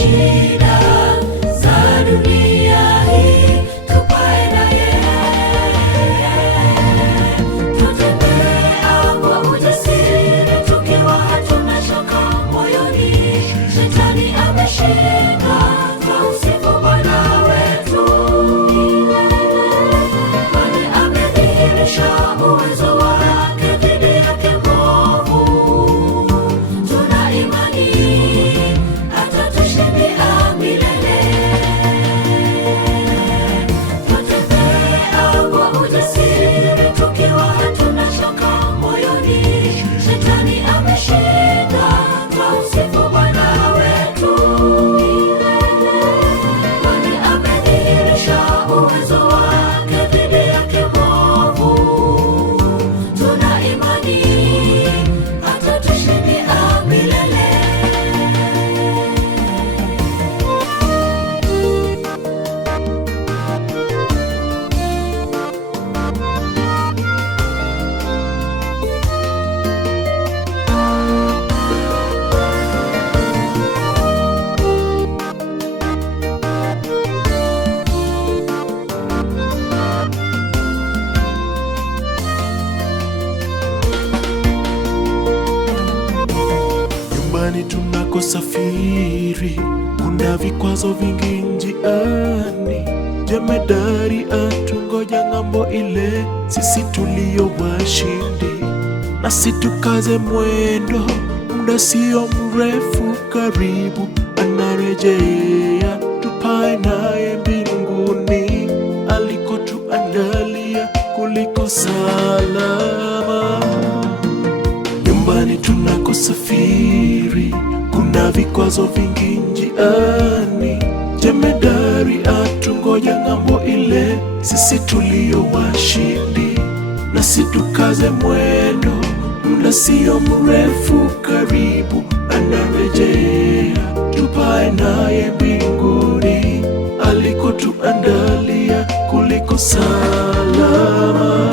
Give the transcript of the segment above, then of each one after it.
shida za dunia hii, tupae naye. Tutembea kwa ujasiri tukiwa hatuna shaka moyoni. Shetani ameshindwa, twamsifu Bwana wetu, kwani amedhihirisha uwezo wake dhidi yake mwovu. Tuna imani atatushindia milele. Tutembea kwa ujasiri tukiwa hatuna shaka moyoni. Shetani ameshindwa, twamsifu Bwana wetu, kwani amedhihirisha uwezo wake dhidi yake mwovu. Tuna imani atatushindia milele. Nyumbani tunakosafiri kuna vikwazo vingi njiani. Jemedari atungoja ng'ambo ile, sisi tulio washindi. Nasi tukaze mwendo, muda sio mrefu, karibu anarejea. Tupae naye mbinguni, alikotuandalia kuliko salama. Nyumbani tunakosafiri kuna vikwazo vingi njiani. Jemedari atungoja ng'ambo ile, sisi tulio washindi. Nasi tukaze mwendo, muda sio mrefu, karibu anarejea. Tupae naye mbinguni, alikotuandalia kuliko salama.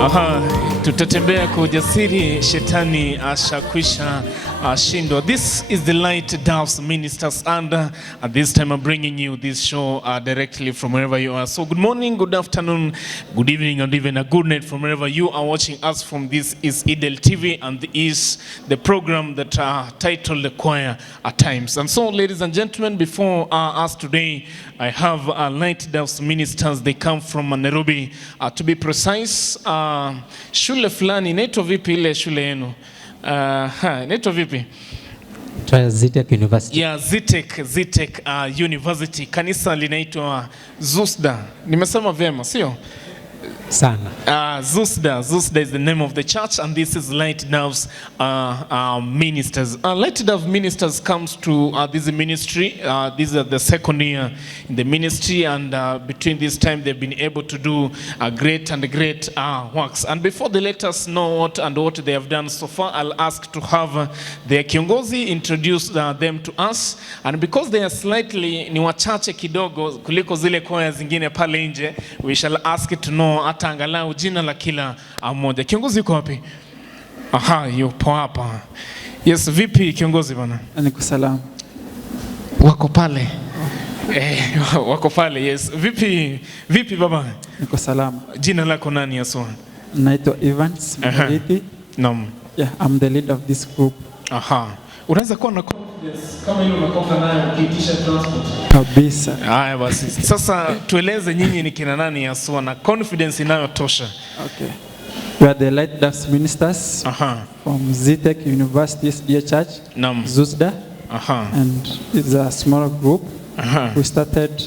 Aha, tutatembea kwa ujasiri, shetani ashakwisha shindwa. This is the Light Doves Ministers, and at this time I'm bringing you this show directly from wherever you are. So good morning, good afternoon, good evening, and even a good night from wherever you are watching us from. This is Edel TV, and this is the program that titled The Choir at Times. And so, ladies and gentlemen, before us today, I have Light Doves Ministers. They come from Nairobi, to be precise. Shule fulani, inaitwa vipi ile shule yenu? Inaitwa vipi? ZETECH University. Yeah, ZETECH University. Kanisa linaitwa ZETECH. Nimesema vyema, sio? Sana. ZETECH is the name of the church, and this is Light Doves Ministers. Light Dove Ministers comes to this ministry. This is the second year in the ministry, and between this time they've been able to do great works. And before they let us know what they have done so far, I'll ask to have their kiongozi introduce them to us. And because they are slightly ni wachache kidogo kuliko zile kwaya zingine pale nje, we shall ask to know hata angalau jina la kila mmoja. Kiongozi yuko wapi? Aha, yupo hapa. Yes, vipi kiongozi bana? Niko salama. Wako pale. Wako pale, yes. Vipi baba? Niko salama. Jina lako nani aswa? Naitwa Evans Mwariti. Naam. Yeah, I'm the leader of this group. Aha. Unaweza kuwa na confidence kama ile unakoka nayo ukiitisha transport? Kabisa. Haya basi. Sasa tueleze nyinyi ni kina nani aswa na confidence inayotosha. Okay. We are the Light Doves Ministers from ZETECH University Church. Naam. ZETECH. And it's a small group. We started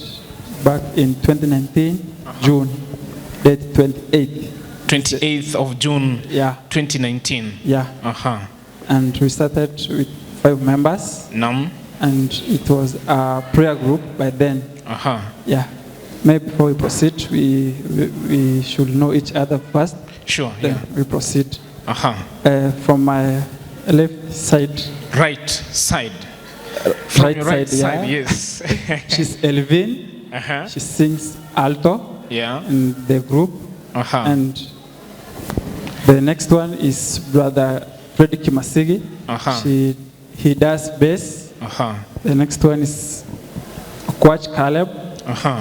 back in 2019, June, date 28th of June, yeah. 2019. Yeah. And we started with 5 members. Naam. And it was a prayer group by then. Yeah. Maybe before we proceed, we should know each other first. Sure. Then we proceed. Aha. From my left side. Right side. From Right your right side, side, yeah. yes. She's Elvin. She sings alto in the group. And the next one is Brother Freddy Kimasigi. He does bass. The next one is Kwach Caleb.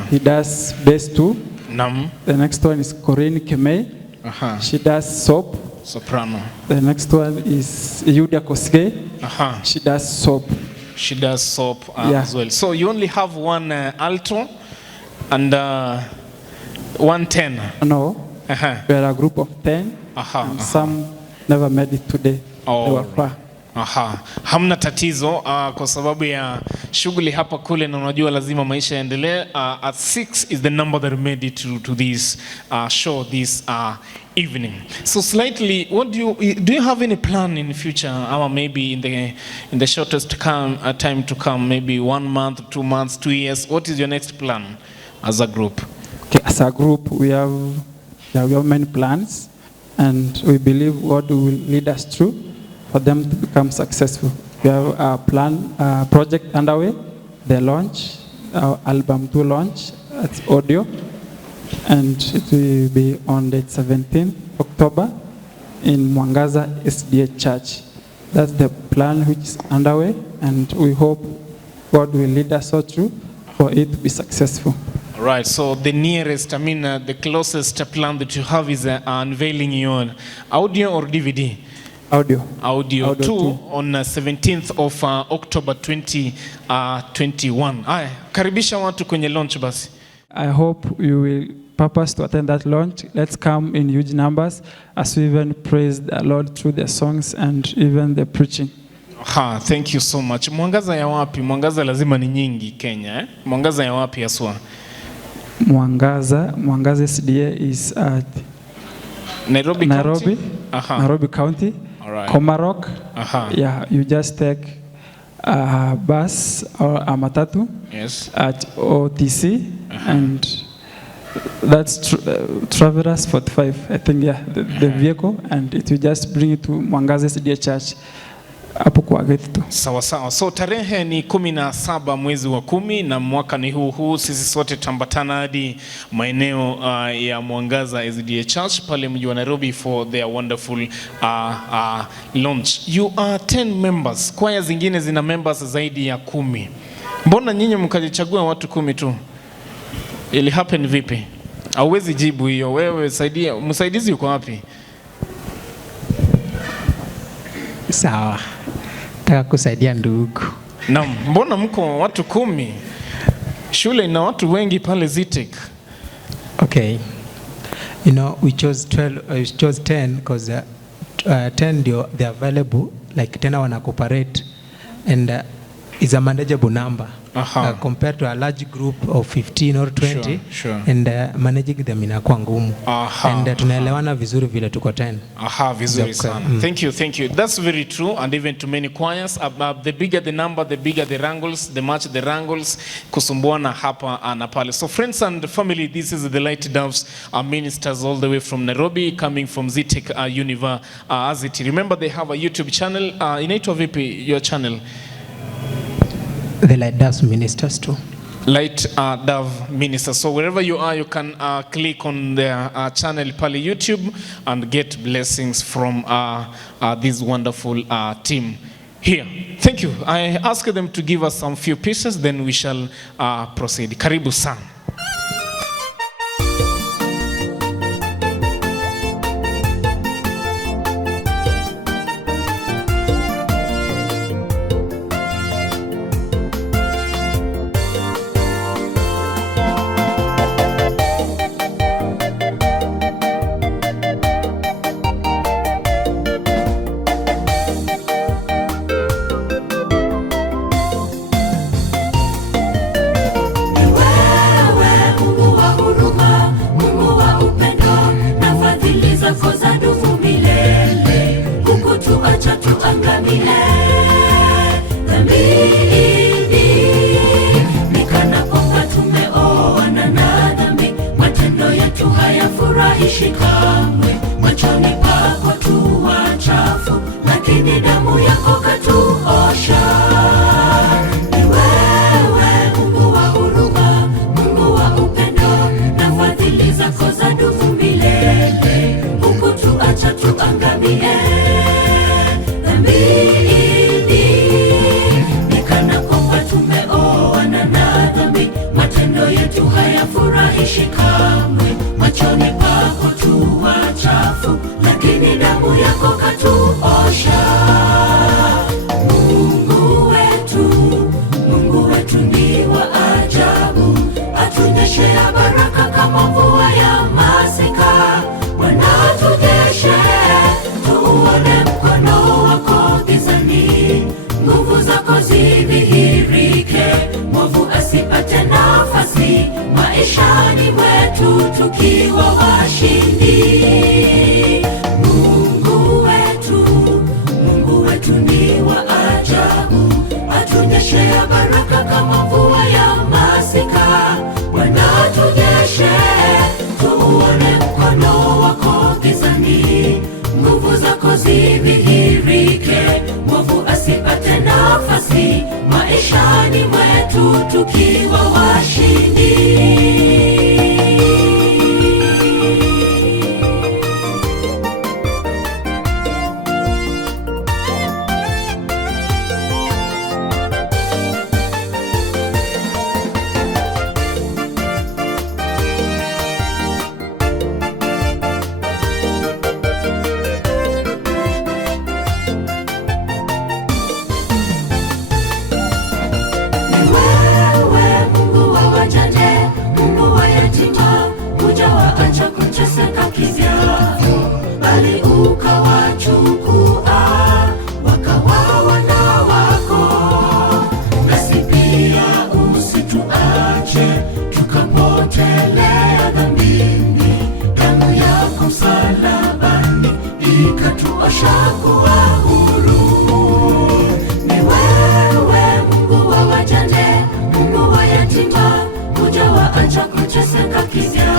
He does bass too. The next one is Corinne Kemei. She does soprano. The next one is Yudia Kosge. She does soap. She does soap as well. So you only have one alto and one tenor? No. We are a group of 10. And some never made it today. They were far. Hamna tatizo kwa sababu ya shughuli hapa kule na unajua lazima maisha yaendelee. At 6 is the number that made it to this show this evening. So slightly, what do you have any plan in future, or maybe in the shortest time to come, maybe 1 month, 2 months, 2 years? What is your next plan as a group? Okay, as a group, we have many plans, and we believe God will lead us through for them to become successful. We have a project underway, the launch, our album 2 launch, that's audio, and it will be on the 17th October in Mwangaza SDA Church. That's the plan which is underway, and we hope God will lead us all through for it to be successful. All right, so the nearest, the closest plan that you have is unveiling your audio or DVD? Audio 2 on 17th of October 2021. Karibisha watu kwenye launch basi. I hope you will purpose to attend that launch. Let's come in huge numbers as we even praise the Lord through the songs and even the preaching. Thank you so much. Mwangaza ya wapi? Mwangaza lazima ni nyingi Kenya, Mwangaza ya wapi haswa? Mwangaza SDA is at Nairobi County. All right. Komarok. Yeah, you just take a bus or a matatu at OTC, and that's Travelers 45, I think, the vehicle, and it will just bring you to Mwangaza SDA Church. Sawa sawa. So tarehe ni 17 mwezi wa 10 na mwaka ni huu. Sisi sote tambatana hadi maeneo ya Mwangaza SDA Church pale mji wa Nairobi for their wonderful launch. You are 10 members. Kwaya zingine zina members zaidi ya 10. Mbona nyinyi mkajichagua watu 10 tu? Ili happen vipi? Hauwezi jibu hiyo. Wewe saidia, msaidizi yuko wapi? Sawa. Nataka kusaidia ndugu. Naam, mbona mko watu 10? Shule ina watu wengi pale ZETECH. Okay. You know, we chose 10 because 10 they are available, like 10 wana cooperate, and is a manageable number. Compared to a large group of 15 or 20. Sure. And managing them inakuwa ngumu. And tunaelewana vizuri vile tuko 10. Vizuri sana. Thank you. That's very true, and even to many choirs, the bigger the number, the bigger the wrangles, the much the wrangles, kusumbuana hapa na pale. So friends and family, this is the Light Doves ministers all the way from Nairobi, coming from ZETECH University. Remember they have a YouTube channel. Inaitwa vipi your channel? The Light Doves ministers too. Light Dove Minister. So wherever you are, you can click on their channel pale YouTube and get blessings from this wonderful team here. Thank you. I ask them to give us some few pieces, then we shall proceed. Karibu sana. Kamwe machoni pako tu wachafu, lakini damu zidhihirike, mwovu asipate nafasi maishani mwetu tukiwa washindi. Bali ukawachukua wakawa wana wako, nasi pia usituache tukapotelea dhambini. Damu yako msalabani ikatuosha kuwa huru. Ni wewe Mungu wa wajane, Mungu wa yatima, hujawaacha kuteseka kivya,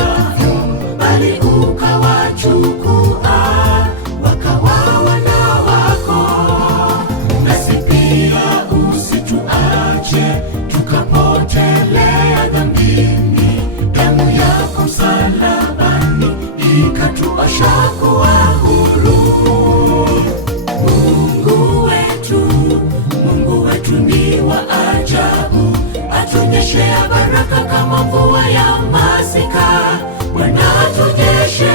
bali ukawachukua wakawa wana wako, nasi pia usituache tukapotelea dhambini. Damu yako msalabani ikatuosha kuwa huru. Mungu wetu ni wa ajabu, atunyeshea baraka kama mvua ya masika. Bwana tunyeshe,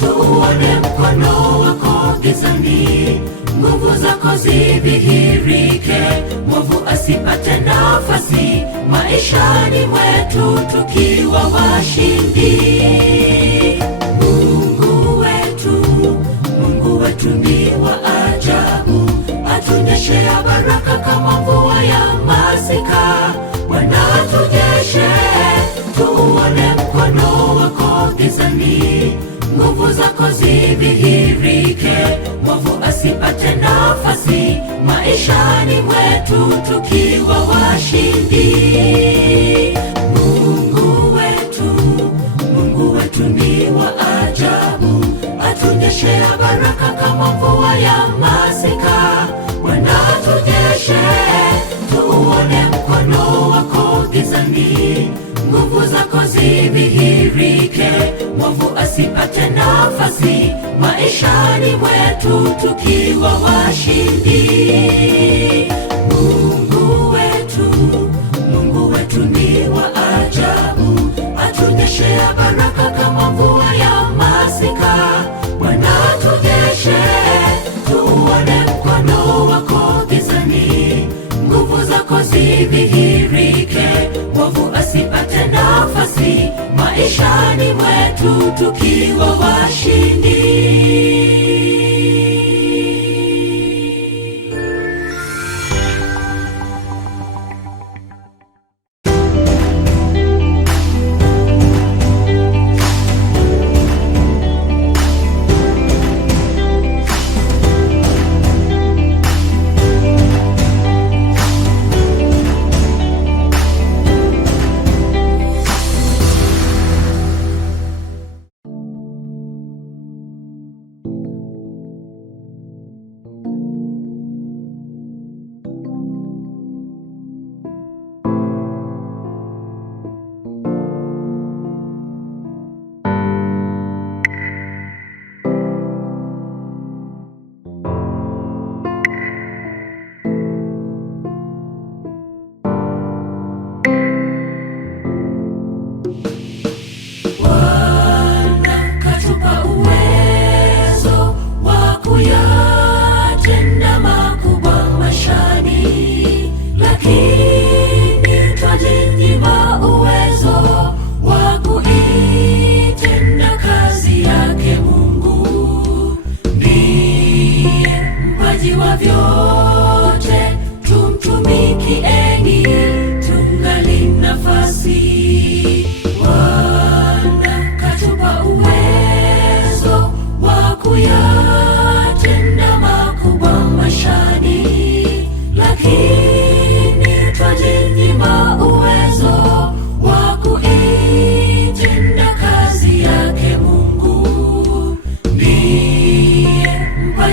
tuone mkono wako gizani, nguvu zako zidhihirike, mwovu asipate nafasi maishani mwetu tukiwa washindi. Mungu wetu ni wa ajabu, atunyeshea baraka kama mvua ya masika. Bwana tunyeshe, tuone mkono wako gizani, nguvu zako zidhihirike, mwovu asipate nafasi maishani mwetu tukiwa washindi. Mungu wetu ni wa ajabu, atunyeshea baraka kama mvua ya masika. Bwana tunyeshe, tuone mkono wako gizani, nguvu zako zidhihirike, mwovu asipate nafasi maishani mwetu tukiwa washindi. Mungu wetu ni wa ajabu, atunyeshea baraka kama mvua ya masika. Bwana tunyeshe, tuone mkono wako gizani, nguvu zako zidhihirike, mwovu asipate nafasi maishani mwetu tukiwa washindi. Ni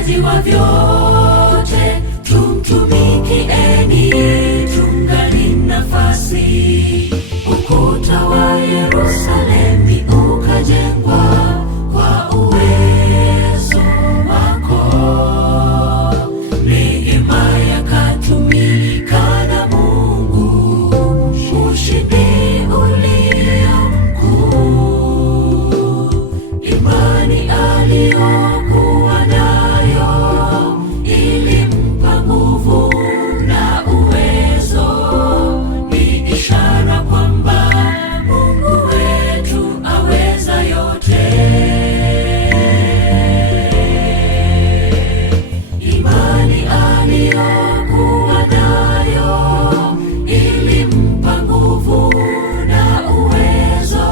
mpaji wa vyote, tumtumikieni tungali nafasi. Ukuta wa Yerusalemu ukajengwa kwa uwezo wako, neema yakatumika na Mungu, ushindi ulio mkuu. Imani aliyokuwa nayo ilimpa nguvu na uwezo, ni ishara kwamba Mungu wetu aweza yote. Imani aliyokuwa nayo ilimpa nguvu na uwezo,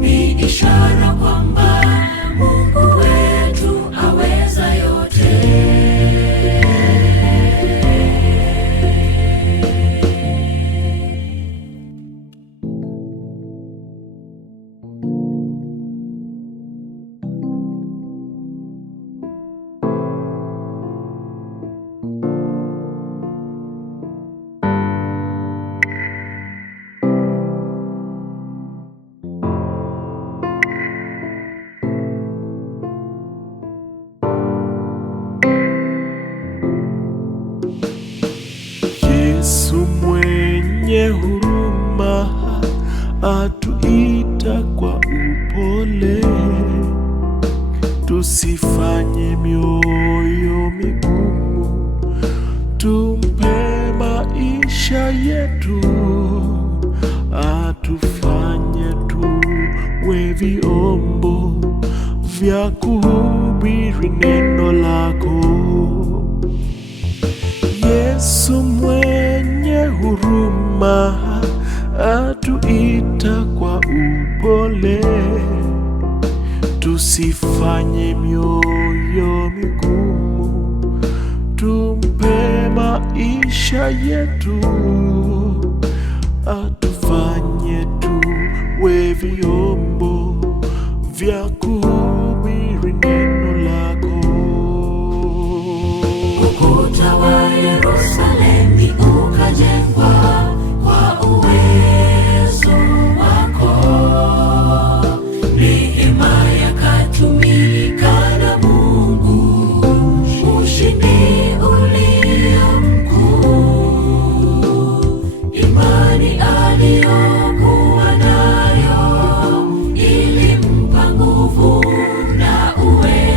ni ishara kwamba Mungu wetu aweza yote. Yesu mwenye huruma atuita kwa upole, tusifanye mioyo migumu, tumpe maisha yetu, atufanye tuwe vyombo vya kuhubiri neno lako. Yesu mwenye huruma atuita kwa upole, tusifanye mioyo migumu, tumpe maisha yetu, atufanye tuwe vyombo vya kuhubiri neno lako. Ukuta wa Yerusalemu ukajengwa kwa uwezo wako, neema yakatumika na Mungu, ushindi ulio mkuu. Imani aliyokuwa nayo ilimpa nguvu na uwezo,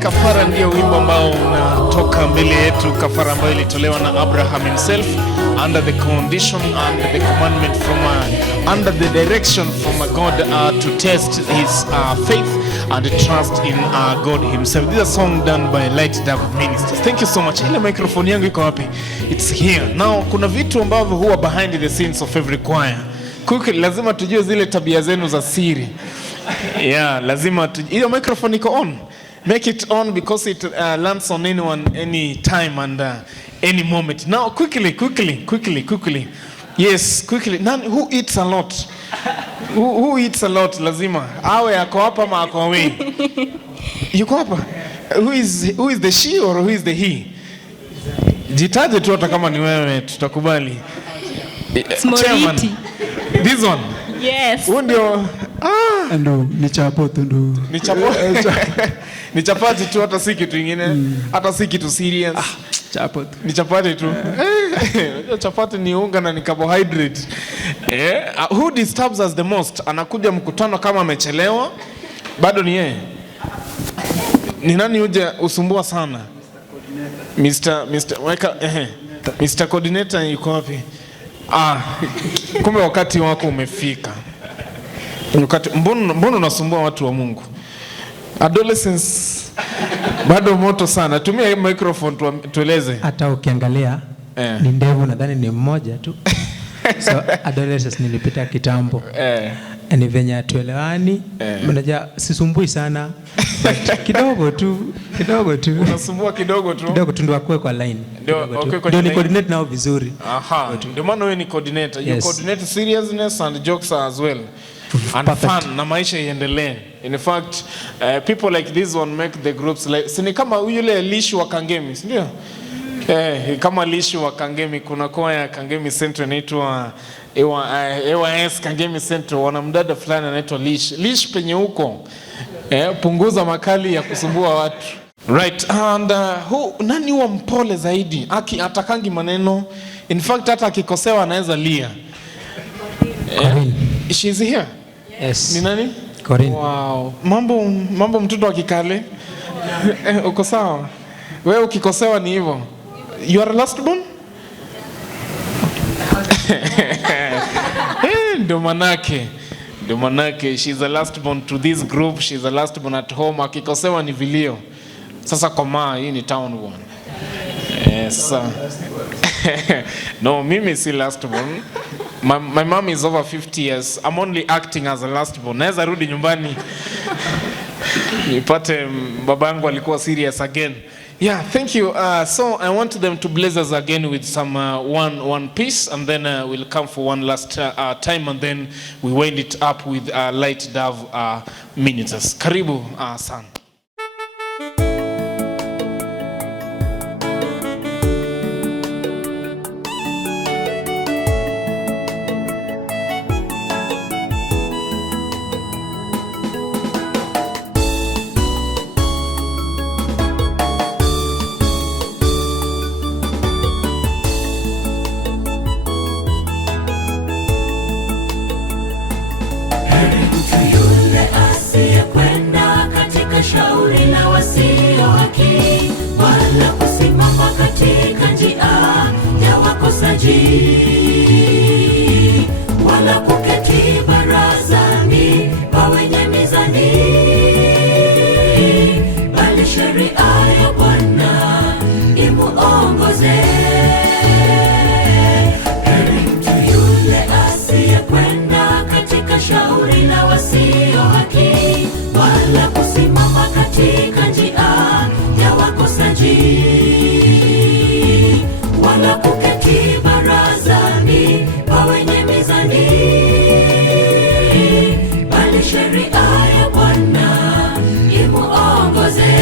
Kafara ndio wimbo ambao unatoka mbele yetu, kafara ambayo ilitolewa na Abraham himself under the condition and the commandment from under the direction from God to test his faith and trust in God himself. This is a song done by Light Dove Ministers. Thank you so much. Ile microphone yangu iko wapi? It's here. Now kuna vitu ambavyo huwa behind the scenes of every choir. Lazima tujue zile tabia zenu za siri. Yeah, lazima hiyo microphone iko on. Make it on because it lands on anyone, any time and any moment. Now quickly. Yes, quickly. Who eats a lot? Who eats a lot? Lazima. Awe ako hapa ama ako away? Yuko hapa? Who is the she or who is the he? Jitaje tu hata kama ni wewe, tutakubali. Chairman. This one? Yes. Ndio. Ndo ni chapo tu ndo. Ni chapati tu, hata si kitu kingine, hata si kitu serious. Chapo tu. Ni chapati tu. Chapati ni unga na ni carbohydrate. Who disturbs us the most? Anakuja mkutano kama amechelewa, bado ni yeye. Ni nani uje usumbua sana? Mr. Coordinator yuko wapi? Kumbe wakati wako umefika. Mbona unasumbua watu wa Mungu? Adolescents bado moto sana. Tumia microphone tueleze. Hata ukiangalia ni ndevu nadhani ni mmoja tu. So adolescents nilipita kitambo. Ni venye tuelewani. Mnaja sisumbui sana. Kidogo tu. Unasumbua kidogo tu. Kidogo tu ndio akue kwa line. Ndio ni coordinate nao vizuri. Ndio maana wewe ni coordinator. You coordinate seriousness and jokes as well. And fun na maisha iendelee. In fact, people like this one make the groups like sini kama yule Lishu wa Kangemi, si ndio? Kama Lishu wa Kangemi, kuna kwaya Kangemi Central inaitwa EWS Kangemi Central, wana mdada fulani anaitwa Lish penye huko. Punguza makali ya kusumbua watu. Right, and nani huwa mpole zaidi? Atakangi maneno. In fact hata akikosewa anaweza lia. She's here? Yes. Ni nani? Corinne. Wow. Mambo mtoto akikale. Uko sawa? Wewe ukikosewa ni hivyo. You are last born? Ndio manake she's a last born to this group, she's a last born at home. Akikosewa ni vilio. Sasa koma hii ni town one. Yes. No, mimi si last born. My mom is over 50 years. I'm only acting as a last born. Naweza rudi nyumbani nipate babangu alikuwa serious again. Yeah, thank you. So I want them to bless us again with some one piece, and then we'll come for one last time, and then we wind it up with Light Dove Ministers. Karibu sana. Shauri la wasio haki, wala kusimama katika njia ya wakosaji, wala kuketi barazani pa wenye mizani, bali sheria ya Bwana imuongoze. Heri mtu yule asiyekwenda katika shauri la wasio haki, wala kusimama katika njia ya wakosaji, wala kuketi barazani pa wenye mizani, bali sheria ya Bwana imuongoze.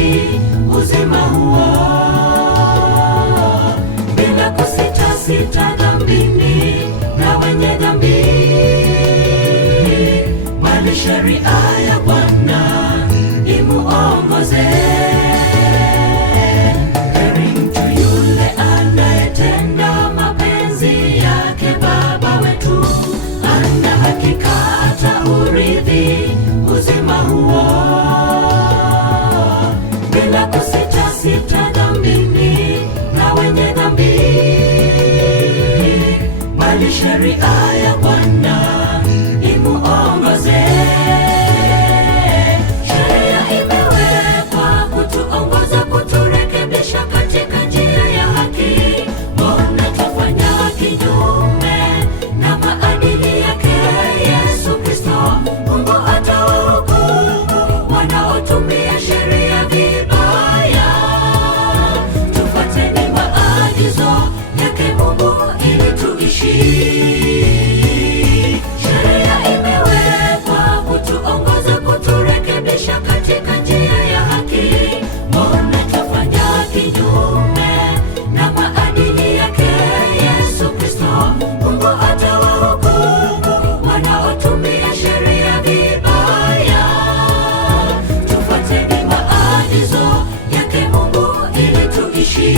urithi uzima huo, bila kusita sita dhambini na wenye dhambi, bali sheria ya Bwana imuongoze. Heri mtu yule anayetenda mapenzi yake Baba wetu, ana hakika ataurithi uzima huo, bila kusita sita dhambini na wenye dhambi, bali sheria ya Bwana imuongoze. Sheria imewekwa kutuongoza, kuturekebisha katika njia ya haki. Mbona twafanya kinyume na maadili yake Yesu Kristo? Mungu atawahukumu wanaotumia sheria vibaya. Tufuateni maagizo yake Mungu ili tuishi. Sheria imewekwa kutuongoza, kuturekebisha katika njia ya haki. Mbona twafanya kinyume na maadili yake Yesu Kristo? Mungu atawahukumu wanaotumia sheria vibaya. Tufuateni maagizo yake Mungu ili tuishi.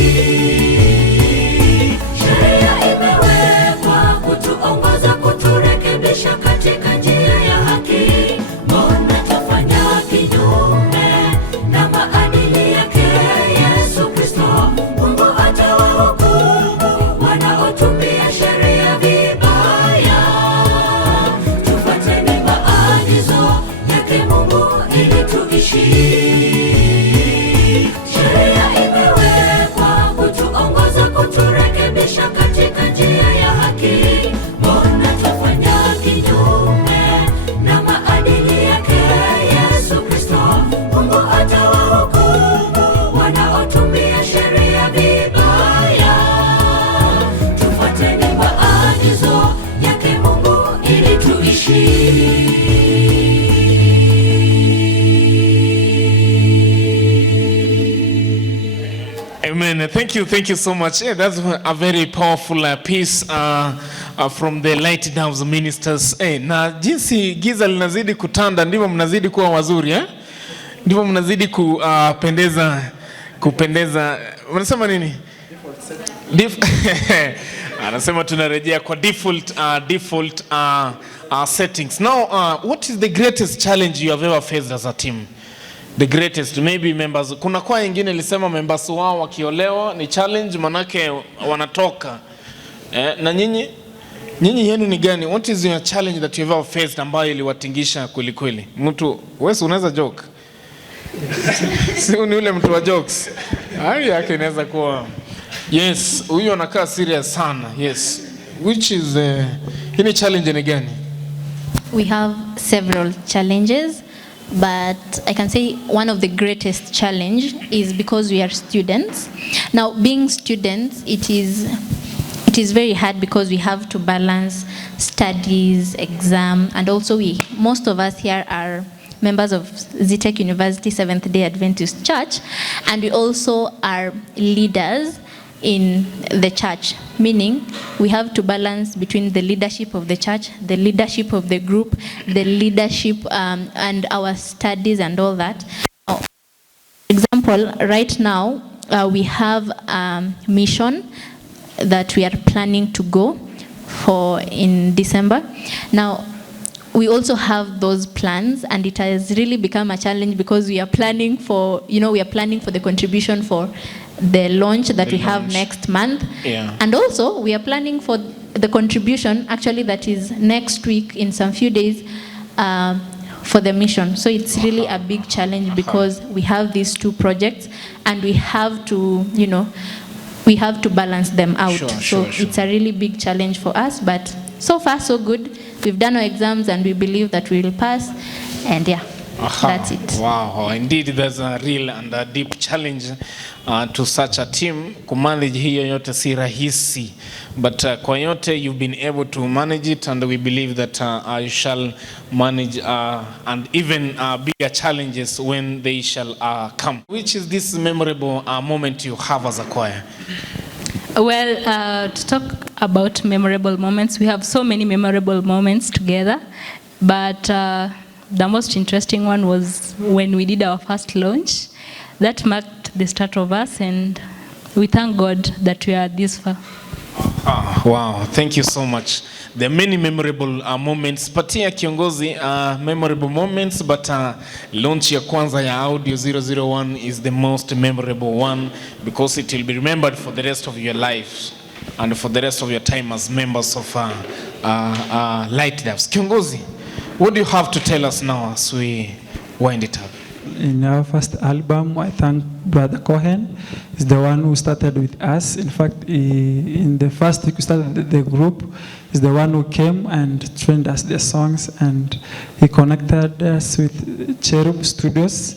Sheria imewekwa kutuongoza, kuturekebisha katika njia ya haki. Mbona twafanya kinyume na maadili yake Yesu Kristo? Mungu atawahukumu wanaotumia sheria vibaya. Tufuateni maagizo yake Mungu ili tuishi. Sheria imewekwa kutuongoza, kuturekebisha katika njia ya haki. Mbona twafanya kinyume na maadili yake Yesu Kristo? Mungu atawahukumu wanaotumia sheria vibaya. Tufuateni maagizo yake Mungu ili tuishi. Amen. Thank you so much. Yeah, that's a very powerful piece from the Lighthouse Ministers. Na jinsi giza linazidi kutanda ndivyo mnazidi kuwa wazuri, eh? Ndivyo mnazidi kupendeza. Unasema nini? Anasema tunarejea kwa default settings. Now, what is the greatest challenge you have ever faced as a team? The greatest, maybe members. Kuna kwa ingine ilisema members wao wakiolewa ni challenge, manake wanatoka. Na nyinyi yenu ni gani? What is your challenge that you have ever faced ambayo iliwatingisha kweli kweli? Mtu wewe unaweza joke. Si ni ule mtu wa jokes. Hali yake inaweza kuwa yes, huyo anakaa serious sana. Yes. Which is any challenge ni gani? We have several challenges, but I can say one of the greatest challenge is because we are students. Now, being students, it is very hard because we have to balance studies, exam, and also most of us here are members of ZETECH University Seventh-day Adventist Church, and we also are leaders in the church, meaning we have to balance between the leadership of the church, the leadership of the group, the leadership and our studies and all that. For example, right now we have a mission that we are planning to go for in December. Now, we also have those plans, and it has really become a challenge because we are planning for, the contribution for the launch that we have next month. Yeah. And also we are planning for the contribution actually that is next week in some few days for the mission. So it's really a big challenge because we have these two projects and we have to, balance them out. Sure. It's a really big challenge for us, but so far so good. We've done our exams and we believe that we will pass, and yeah. That's it. Wow, indeed there's a real and a deep challenge to such a team. Kumanage hiyo yote si rahisi, but kwa yote you've been able to manage it, and we believe that you shall manage and even bigger challenges when they shall come. Which is this memorable moment you have as a choir? Well, to talk about memorable moments, we have so many memorable moments together, but the most interesting one was when we did our first launch. That marked the start of us, and we thank God that we are this far. Wow, thank you so much. There are many memorable moments. Patia kiongozi memorable moments, but launch ya kwanza ya Audio 001 is the most memorable one because it will be remembered for the rest of your life and for the rest of your time as members of Light Doves. Kiongozi, what do you have to tell us now as we wind it up? In our first album, I thank Brother Cohen. He's the one who started with us. In fact, in the first week we started the group, he's the one who came and trained us the songs, and he connected us with Cherub Studios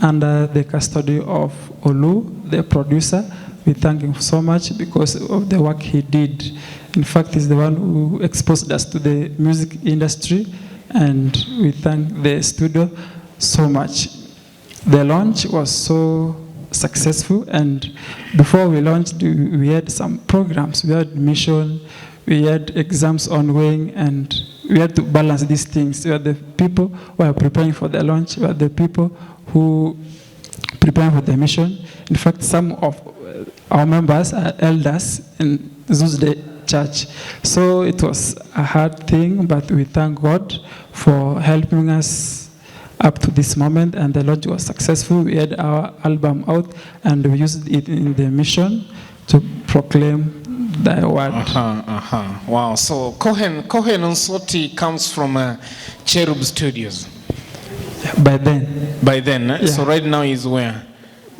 under the custody of Olu, the producer. We thank him so much because of the work he did. In fact, he's the one who exposed us to the music industry, and we thank the studio so much. The launch was so successful, and before we launched, we had some programs. We had mission, we had exams ongoing, and we had to balance these things. We had the people who are preparing for the launch, we had the people who preparing for the mission. In fact, some of our members are elders in ZETECH Church. So it was a hard thing, but we thank God for helping us up to this moment, and the launch was successful. We had our album out, and we used it in the mission to proclaim the word. Wow. So Cohen Onsoti comes from Cherub Studios. By then, Yeah. So right now he's where?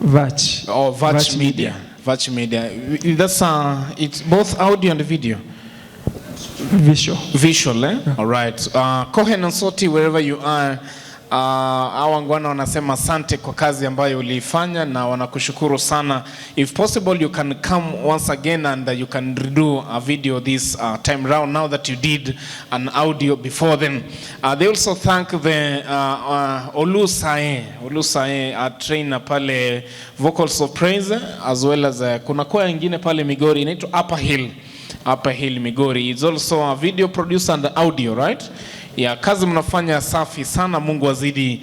Vach. Oh, Vach Media. Vach Media. That's it's both audio and video. Visual, eh? Yeah. All right. Cohen Onsoti, wherever you are, wangwana wanasema asante kwa kazi ambayo uliifanya na wanakushukuru sana. If possible, you can come once again and you can redo a video this time round now that you did an audio before then. They also thank the Olu Sae, a trainer pale Vocals of Praise, as well as kuna kwaya ingine pale Migori inaitwa Upper Hill Migori. It's also a video producer and audio, right? Ya kazi mnafanya safi sana. Mungu azidi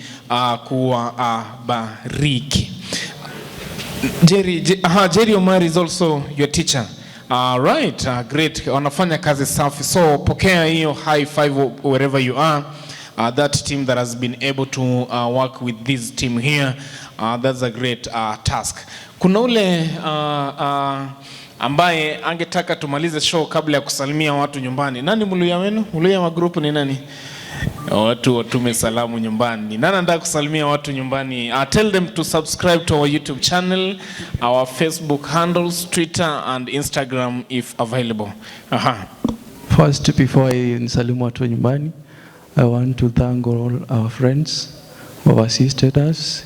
kuwabariki. Jerry Omar is also your teacher. Right, great. Wanafanya kazi safi. So pokea hiyo high five wherever you are. That team that has been able to work with this team here, that's a great task. Kuna ule ambaye angetaka tumalize show kabla ya kusalimia watu nyumbani. Nani muluya wenu? Muluya wa group ni nani? Watu watume salamu nyumbani. Nani anataka kusalimia watu nyumbani? Tell them to subscribe to our YouTube channel, our Facebook handles, Twitter and Instagram if available. First, before I salimu watu nyumbani, I want to thank all our friends who have assisted us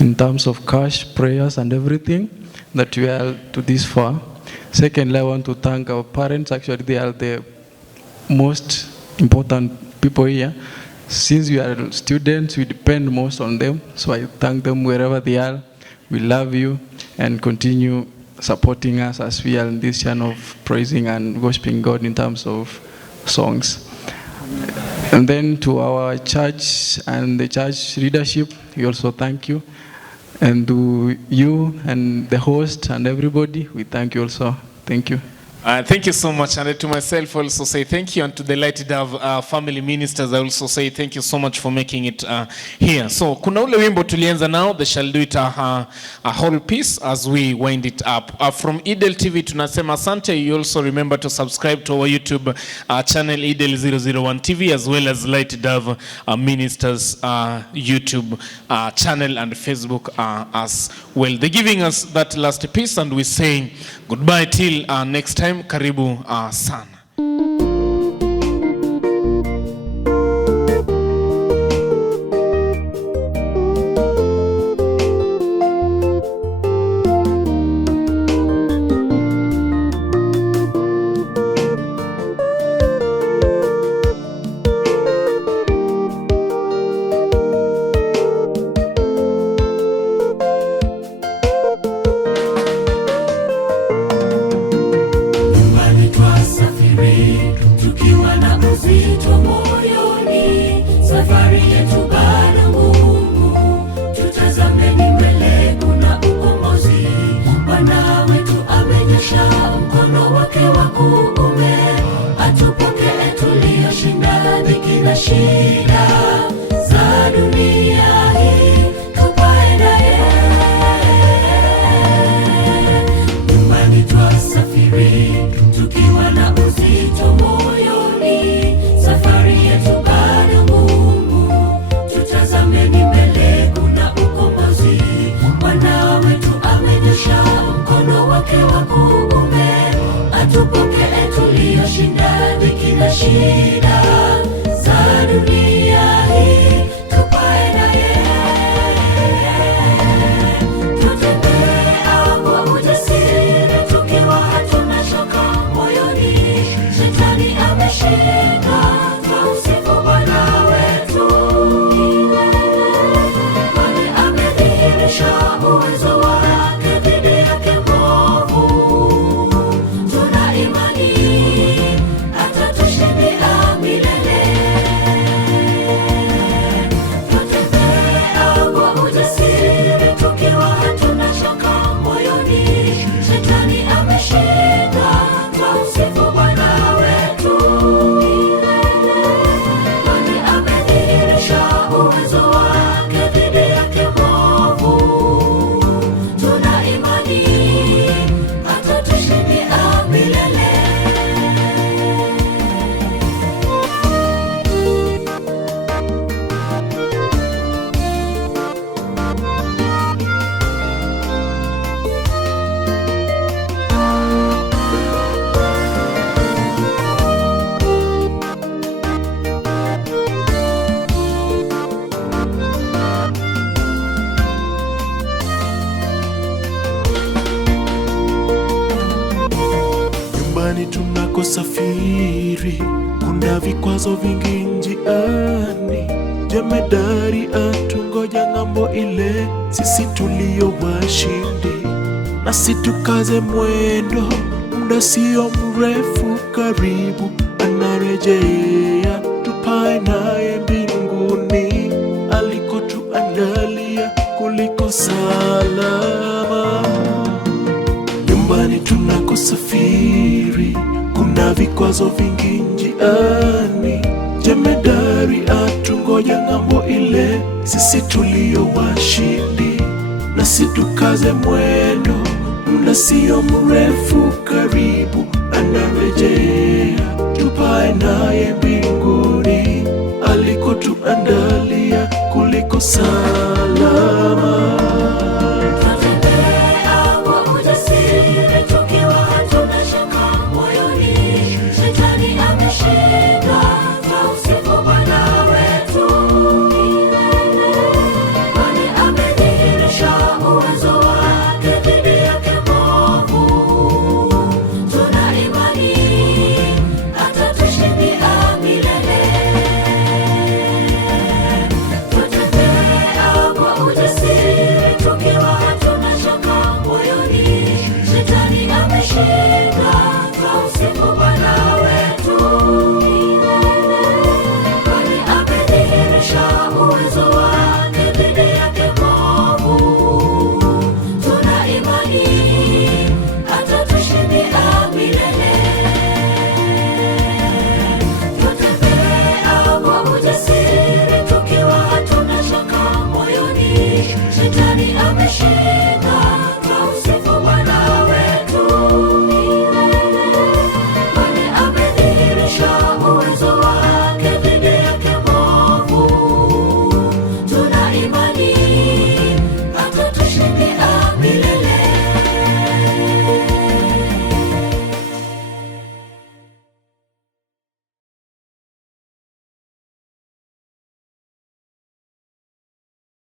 in terms of cash, prayers and everything that we are to this far. Secondly, I want to thank our parents. Actually, they are the most important people here. Since we are students, we depend most on them. So I thank them wherever they are. We love you and continue supporting us as we are in this channel of praising and worshiping God in terms of songs. And then to our church and the church leadership, we also thank you. And to you and the host and everybody, we thank you also. Thank you. Thank you so much, and to myself I also say thank you, and to the Light Dove family ministers I also say thank you so much for making it here. So kuna ule wimbo tulianza now, they shall do it a whole piece as we wind it up. From Edel TV tunasema asante. You also remember to subscribe to our YouTube channel Edel 001 TV, as well as Light Dove ministers YouTube channel and Facebook as well. They're giving us that last piece, and we say goodbye till next time. Karibu sana. shida za dunia hii, tupae naye. Nyumbani twasafiri tukiwa na uzito moyoni, safari yetu bado ngumu, tutazameni mbele, kuna ukombozi. Bwana wetu amenyosha mkono wake wa kuume, atupokee tuliyoshinda dhiki na shida za dunia hii, tupae naye. Tutembea kwa ujasiri tukiwa hatuna shaka moyoni, shetani ameshindwa, twamsifu Bwana wetu, kwani amedhihirisha uwezo wake dhidi yake mwovu. Tuna imani atatushindia milele. Tutembea kwa ujasiri tukiwa hatuna shaka moyoni, shetani ameshindwa, twamsifu Bwana wetu, kwani amedhihirisha uwezo wake dhidi yake mwovu. Tuna imani atatushindia milele. Nyumbani tunakosafiri kuna vikwazo vingi njiani, jemedari atungoja ng'ambo ile, sisi tulio washindi. Nasi tukaze mwendo, muda sio mrefu, karibu anarejea, tupae naye mbinguni, alikotuandalia kuliko salama. Nyumbani tunakosafiri kuna vikwazo vingi njiani, jemedari atungoja ng'ambo ile, sisi tulio washindi. Nasi tukaze mwendo, muda sio mrefu, karibu anarejea, tupae naye mbinguni, alikotuandalia kuliko salama.